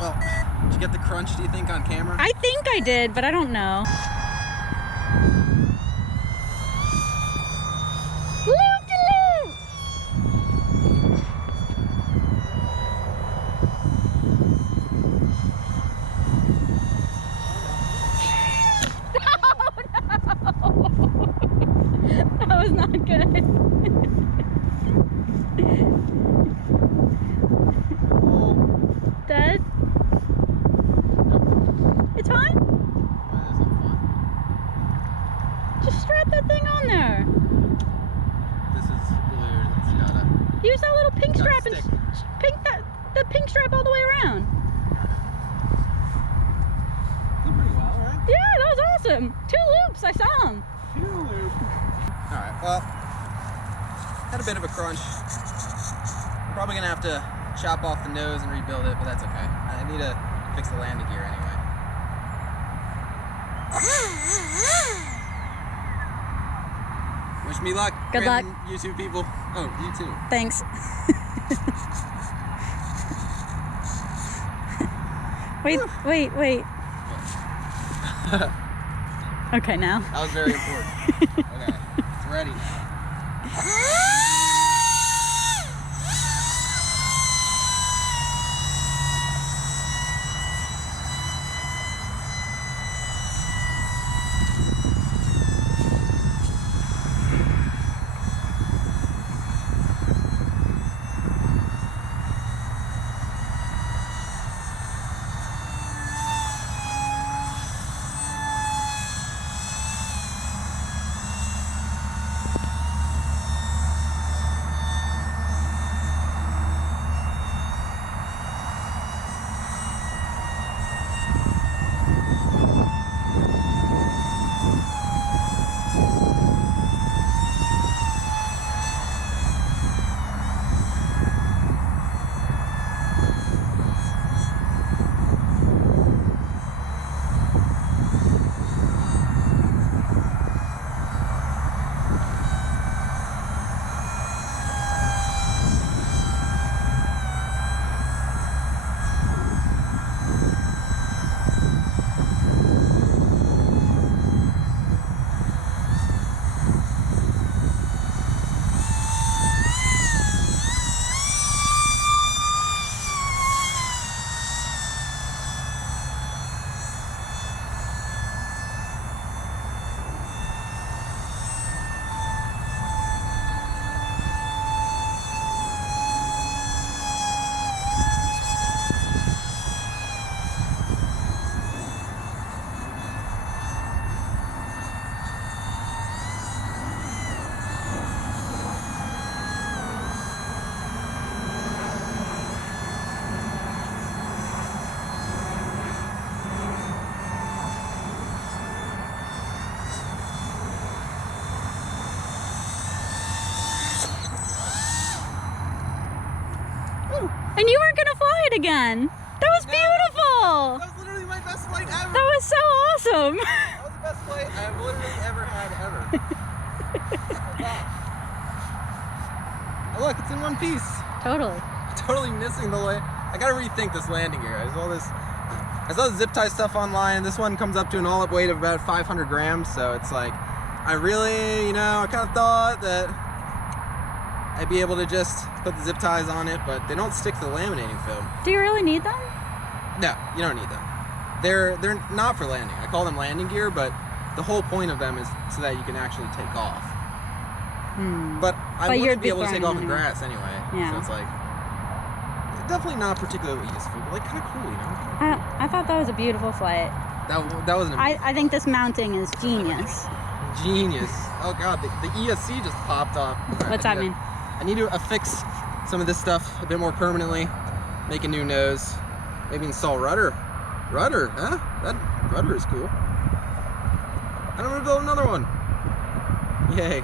Well, did you get the crunch, do you think, on camera? I think I did, but I don't know. Loop-de-loop! No! That was not good. Dead? It's fine? Why is it fine? Just strap that thing on there. This is weird. It's gotta... Use that little pink strap and stick. the pink strap all the way around. Did pretty well, right? Yeah, that was awesome. 2 loops, I saw them. Alright, well, had a bit of a crunch. I'm probably gonna have to chop off the nose and rebuild it, but that's okay. I need to fix the landing gear anyway. Wish me luck. Good luck. YouTube people. Oh, you too. Thanks. Wait. Okay, now. That was very important. Okay, it's ready now. And you weren't gonna fly it again. That was beautiful. That was literally my best flight ever. That was so awesome. That was the best flight I've literally ever had ever. Oh, look, it's in one piece. Totally. Totally missing the way. I gotta rethink this landing gear. I saw the zip tie stuff online. This one comes up to an all-up weight of about 500 grams. So it's like, I really, I kind of thought that I'd be able to just put the zip ties on it, but they don't stick to the laminating film. Do you really need them? No, you don't need them. They're not for landing. I call them landing gear, but the whole point of them is so that you can actually take off. But I wouldn't be able to take off in grass anyway. Yeah. So it's like, definitely not particularly useful, but like kind of cool, I thought that was a beautiful flight. That was an amazing. I think this mounting is genius. Genius. Oh god, the ESC just popped off. What's that mean? I need to affix some of this stuff a bit more permanently, make a new nose, maybe install rudder. Rudder, huh? That rudder is cool. I'm gonna build another one. Yay.